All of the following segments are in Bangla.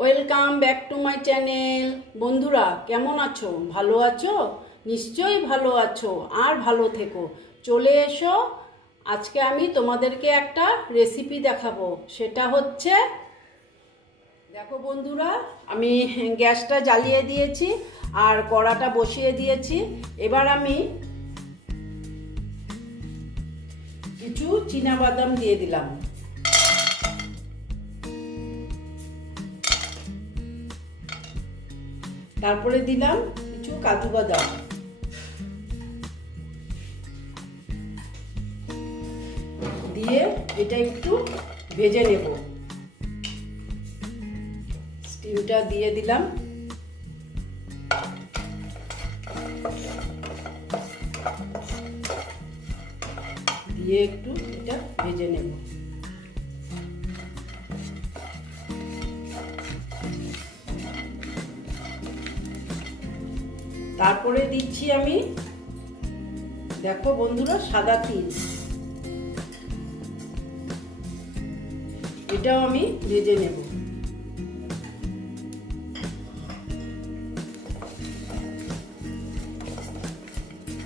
Welcome back to my channel বন্ধুরা, কেমন আছো? ভালো আছো? নিশ্চয়ই ভালো আছো, আর ভালো থেকো। চলে এসো। আজকে আমি তোমাদেরকে একটা রেসিপি দেখাবো। সেটা হচ্ছে, দেখো বন্ধুরা, আমি গ্যাসটা জ্বালিয়ে দিয়েছি আর কড়াটা বসিয়ে দিয়েছি। এবার আমি কিছু বাদাম দিয়ে দিলাম। তারপরে দিলাম কিছু কাজু বাদাম। দিয়ে এটা একটু ভেজে নেব। স্টিমটা দিয়ে দিলাম। দিয়ে একটু এটা ভেজে নেব। তারপরে দিচ্ছি আমি, দেখো বন্ধুরা, সাদা তিল। এটাও আমি ভেজে নেব।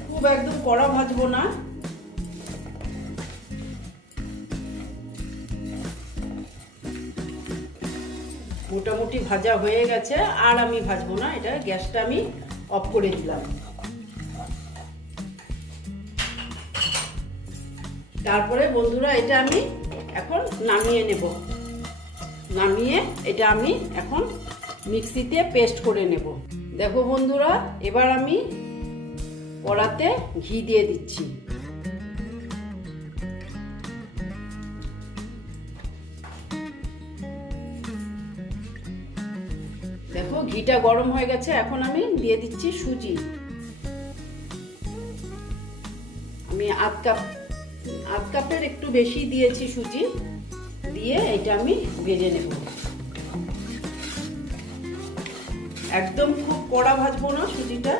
খুব একদম কড়া ভাজবো না। মোটামুটি ভাজা হয়ে গেছে, আর আমি ভাজবো না, এটা গ্যাসটা আমি অফ করে দিলাম। তারপরে বন্ধুরা, এটা আমি এখন নামিয়ে নেব। নামিয়ে এটা আমি এখন মিক্সিতে পেস্ট করে নেব। দেখো বন্ধুরা, এবার আমি কড়াতে ঘি দিয়ে দিচ্ছি। ঘিটা গরম হয়ে গেছে, এখন আমি দিয়ে দিচ্ছি সুজি। আমি আধ কাপ, আধ কাপের একটু বেশি দিয়েছি সুজি, দিয়ে এটা আমি ভেজে নেব। একদম খুব কড়া ভাজবো না সুজিটা।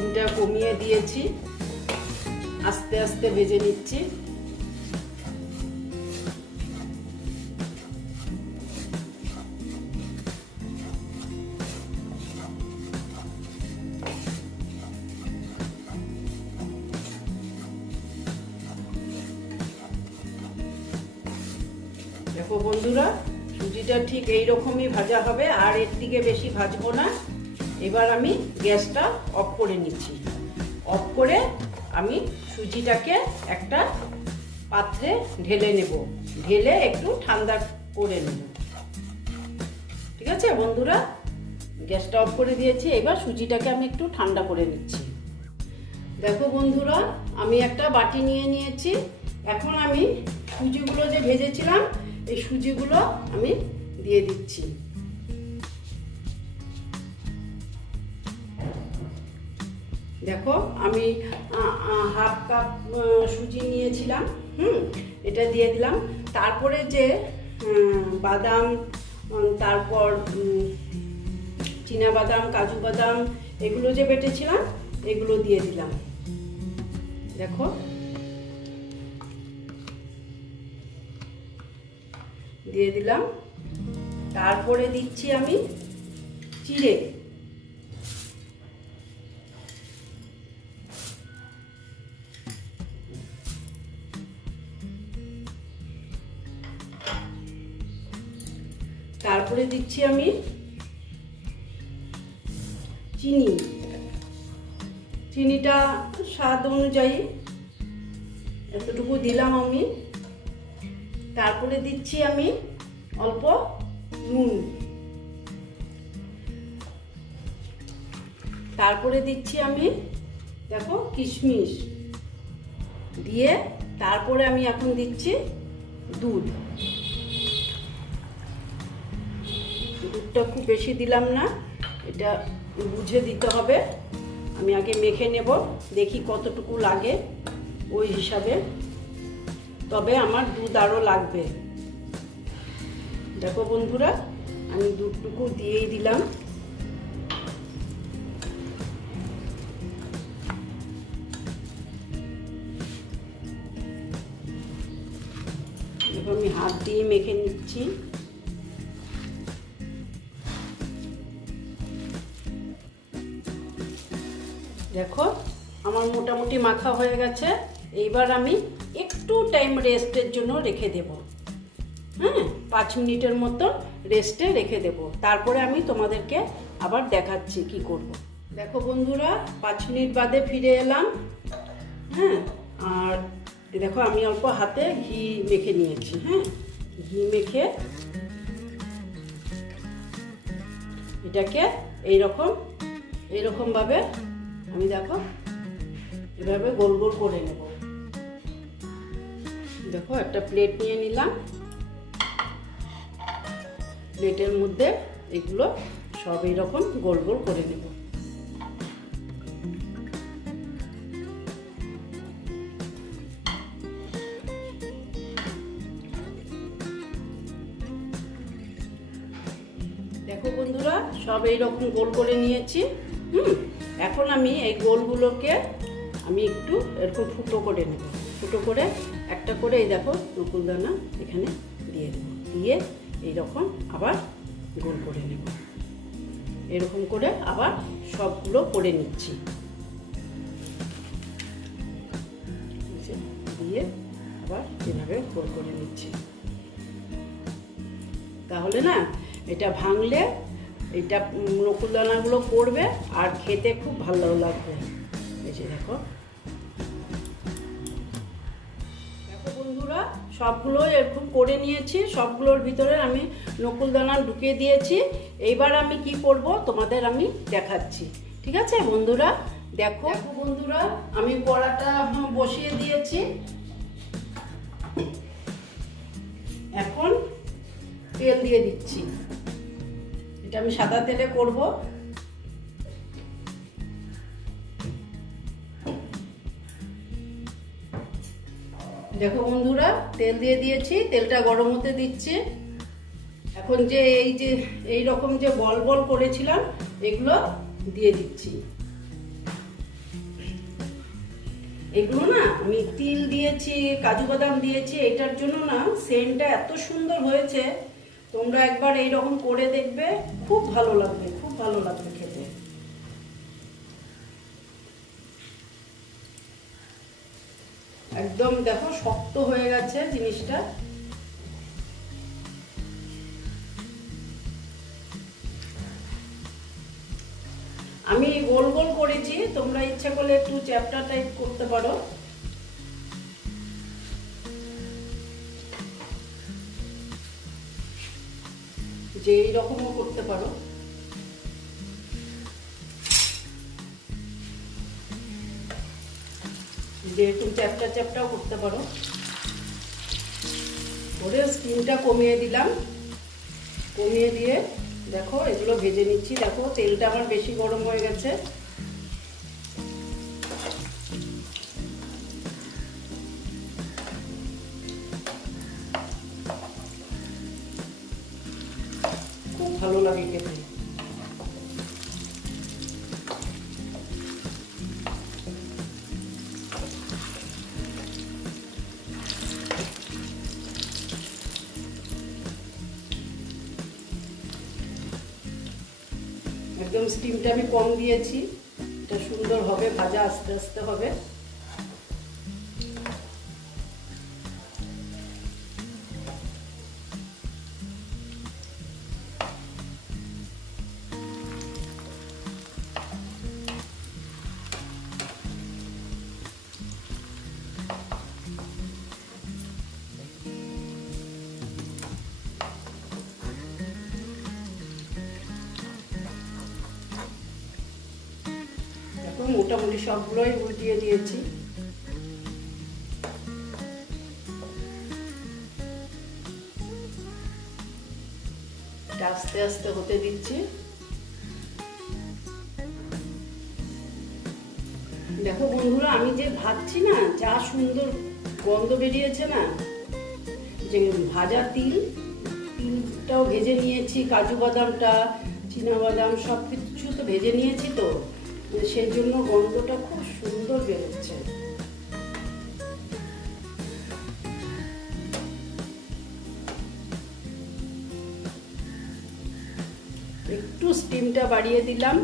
স্টিমটা কমিয়ে দিয়েছি। আস্তে আস্তে ভেজে নিচ্ছি। দেখো বন্ধুরা, সুজিটা ঠিক এই রকমই ভাজা হবে, আর এর থেকে বেশি ভাজবো না। এবার আমি গ্যাসটা অফ করে নিচ্ছি। অফ করে আমি সুজিটাকে একটা পাত্রে ঢেলে নেব। ঢেলে একটু ঠান্ডা করে নেব। ঠিক আছে বন্ধুরা? গ্যাসটা অফ করে দিয়েছি, এবার সুজিটাকে আমি একটু ঠান্ডা করে নিচ্ছি। দেখো বন্ধুরা, আমি একটা বাটি নিয়ে নিয়েছি। এখন আমি সুজিগুলো যে ভেজেছিলাম, এই সুজিগুলো আমি দিয়ে দিচ্ছি। দেখো, আমি হাফ কাপ সুজি নিয়েছিলাম, হুম, এটা দিয়ে দিলাম। তারপরে যে বাদাম তারপর বাদাম, কাজু বাদাম, এগুলো যে বেটেছিলাম, এগুলো দিয়ে দিলাম। দেখো। দিয়ে দিলাম। তারপরে দিচ্ছি আমি চিড়ে। তারপরে দিচ্ছি আমি চিনি। চিনিটা স্বাদ অনুযায়ী এতটুকু দিলাম আমি। তারপরে দিচ্ছি আমি অল্প নুন। তারপরে দিচ্ছি আমি, দেখো, কিশমিশ। দিয়ে তারপরে আমি এখন দিচ্ছি দুধ। দুধটা খুব বেশি দিলাম না। এটা বুঝে দিতে হবে। আমি আগে মেখে নেব, দেখি কতটুকু লাগে ওই হিসাবে। তবে আমার দুধ আরও লাগবে। দেখো বন্ধুরা, আমি দুধটুকু দিয়েই দিলাম। আমি হাত দিয়ে মেখে নিচ্ছি। দেখো, আমার মোটামুটি মাখা হয়ে গেছে। এইবার আমি একটু টাইম রেস্টের জন্য রেখে দেব। হ্যাঁ পাঁচ মিনিটের মতো রেস্টে রেখে দেব। তারপরে আমি তোমাদেরকে আবার দেখাচ্ছি কি করব। দেখো বন্ধুরা, পাঁচ মিনিট বাদে ফিরে এলাম। হ্যাঁ আর দেখো আমি অল্প হাতে ঘি মেখে নিয়েছি। হ্যাঁ ঘি মেখে এটাকে এইরকম, এইরকমভাবে আমি দেখো, এভাবে গোল গোল করে নেব। দেখো, একটা প্লেট নিয়ে নিলাম। প্লেটের মধ্যে এগুলো সব এইরকম গোল গোল করে নেব। দেখো বন্ধুরা, সব এইরকম গোল করে নিয়েছি, হুম? এখন আমি এই গোলগুলোকে আমি একটু এরকম ফুটো করে নেব। ফুটো করে একটা করে এই দেখো নকুলদানা এখানে দিয়ে দেবো। দিয়ে এইরকম আবার গোল করে নেব। এরকম করে আবার সবগুলো করে নিচ্ছি। দিয়ে আবার এভাবে গোল করে নিচ্ছি। তাহলে না, এটা ভাঙলে এটা নকুলদানাগুলো পড়বে আর খেতে খুব ভালো লাগবে। এই যে দেখো। বন্ধুরা, সবগুলো এরকম করে নিয়েছি, সবগুলোর ভিতরে আমি নকুলদানা ঢুকিয়ে দিয়েছি। এইবার আমি কি করব তোমাদের আমি দেখাচ্ছি। ঠিক আছে বন্ধুরা? দেখো। দেখো বন্ধুরা, আমি কড়াটা বসিয়ে দিয়েছি। এখন তেল দিয়ে দিচ্ছি। এটা আমি সাদা তেলে করব। দেখো বন্ধুরা, তেল দিয়ে দিয়েছি, তেলটা গরম হতে দিচ্ছি। এখন যে এই যে, এই রকম যে বল বল করেছিলাম, এগুলো দিয়ে দিচ্ছি। এগুলো না, আমি তিল দিয়েছি, কাজু বাদাম দিয়েছি, এটার জন্য না সেন্টটা এত সুন্দর হয়েছে। তোমরা একবার এই রকম করে দেখবে, খুব ভালো লাগবে, খুব ভালো লাগবে খেতে। একদম দেখো শক্ত হয়ে গেছে জিনিসটা। আমি গোল গোল করেছি, তোমরা ইচ্ছা করলে একটু চ্যাপটা টাইপ করতে পারো। যে এইরকমও করতে পারো। যে তুমি চ্যাপটা চ্যাপটাও করতে পারো। করে স্কিনটা কমিয়ে দিলাম। কমিয়ে দিয়ে দেখো, এগুলো ভেজে নিচ্ছি। দেখো, তেলটা আমার বেশি গরম হয়ে গেছে। একদম স্টিমটা আমি কম দিয়েছি। এটা সুন্দর হবে ভাজা আস্তে আস্তে হবে। মোটামুটি সবগুলোই উল্টিয়ে দিয়েছি। আস্তে আস্তে হতে দিচ্ছি। দেখো বন্ধুরা, আমি যে ভাজছি না, যা সুন্দর গন্ধ বেরিয়েছে না, যে ভাজা তিল, তিলটাও ভেজে নিয়েছি, কাজু বাদামটা, চীনা বাদাম সব কিছু তো ভেজে নিয়েছি তো। সেই জন্য গন্ধটা খুব সুন্দর বেরোচ্ছে। একটু স্টিমটা বাড়িয়ে দিলাম।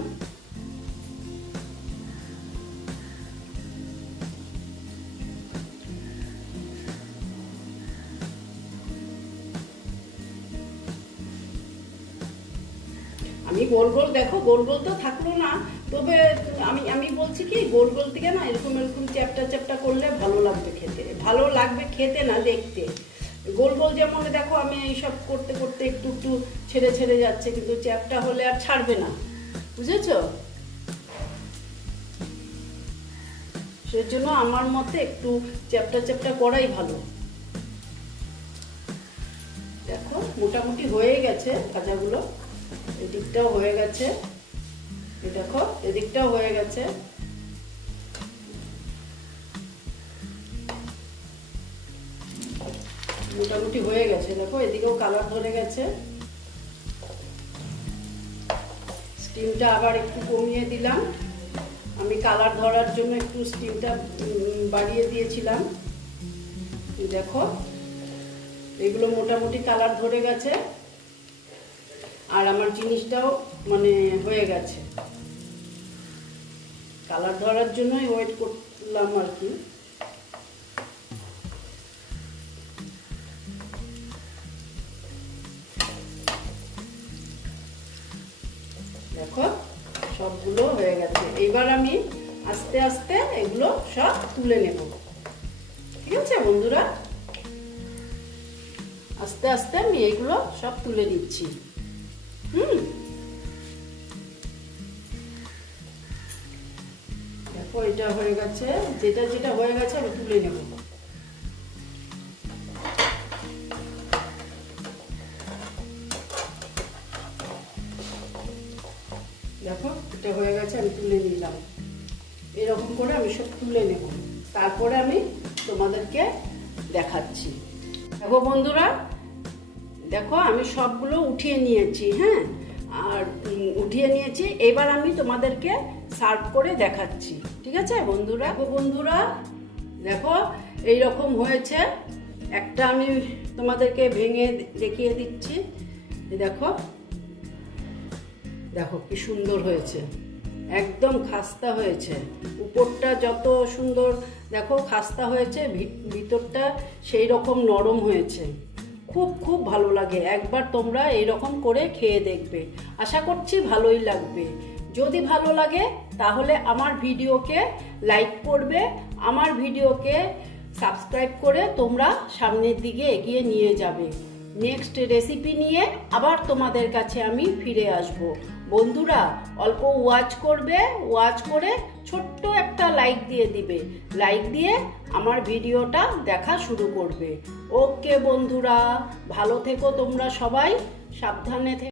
আমি গোল গোল দেখো, গোল গোল তো থাকে তবে আমি আমি বলছি কি, গোল গোল থেকে না এরকম এরকম চ্যাপটা চ্যাপটা করলে ভালো লাগবে খেতে। ভালো লাগবে খেতে না দেখতে। গোল গোল যেমন দেখো, আমি এইসব করতে করতে একটু একটু ছেড়ে ছেড়ে যাচ্ছে, কিন্তু চ্যাপটা হলে আর ছাড়বে না। বুঝেছ? সেজন্য আমার মতে একটু চ্যাপটা চ্যাপটা করাই ভালো। দেখো, মোটামুটি হয়ে গেছে ভাজাগুলো। এদিকটাও হয়ে গেছে। দেখো, এদিকটাও হয়ে গেছে। মোটামুটি হয়ে গেছে, দেখো, এদিকেও কালার ধরে গেছে। স্টিমটা আবার একটু কমিয়ে দিলাম। আমি কালার ধরার জন্য একটু স্টিমটা বাড়িয়ে দিয়েছিলাম। দেখো, এগুলো মোটামুটি কালার ধরে গেছে। আর আমার জিনিসটাও মানে হয়ে গেছে। কালার ধরার জন্যই ওয়েট করলাম আর কি। দেখো, সবগুলো হয়ে গেছে। এবার আমি আস্তে আস্তে এগুলো সব তুলে নেব। ঠিক আছে বন্ধুরা? আস্তে আস্তে আমি এগুলো সব তুলে নিচ্ছি। হুম? এটা হয়ে গেছে, যেটা যেটা হয়ে গেছে আমি তুলে নেব। দেখো, এটা হয়ে গেছে, আমি তুলে নিলাম। এরকম করে আমি সব তুলে নেব। তারপরে আমি তোমাদেরকে দেখাচ্ছি। দেখো বন্ধুরা, দেখো আমি সবগুলো উঠিয়ে নিয়েছি হ্যাঁ? আর উঠিয়ে নিয়েছি, এবার আমি তোমাদেরকে সার্ভ করে দেখাচ্ছি। ঠিক আছে, বন্ধুরা? বন্ধুরা, দেখো এই রকম হয়েছে। একটা আমি তোমাদেরকে ভেঙে দেখিয়ে দিচ্ছি। দেখো দেখো কি সুন্দর হয়েছে। একদম খাস্তা হয়েছে। উপরটা যত সুন্দর, দেখো খাস্তা হয়েছে ভিতরটা সেই রকম নরম হয়েছে। খুব খুব ভালো লাগে। একবার তোমরা এইরকম করে খেয়ে দেখবে। আশা করছি ভালোই লাগবে। যদি ভালো লাগে তাহলে আমার ভিডিওকে লাইক করবে, আমার ভিডিওকে সাবস্ক্রাইব করে তোমরা সামনের দিকে এগিয়ে নিয়ে যাবে। নেক্সট রেসিপি নিয়ে আবার তোমাদের কাছে আমি ফিরে আসব। বন্ধুরা, অল্প ওয়াচ করবে ওয়াচ করে ছোট্ট একটা লাইক দিয়ে দিবে। লাইক দিয়ে আমার ভিডিওটা দেখা শুরু করবে। ওকে বন্ধুরা, ভালো থেকো তোমরা সবাই, সাবধানে থেকো।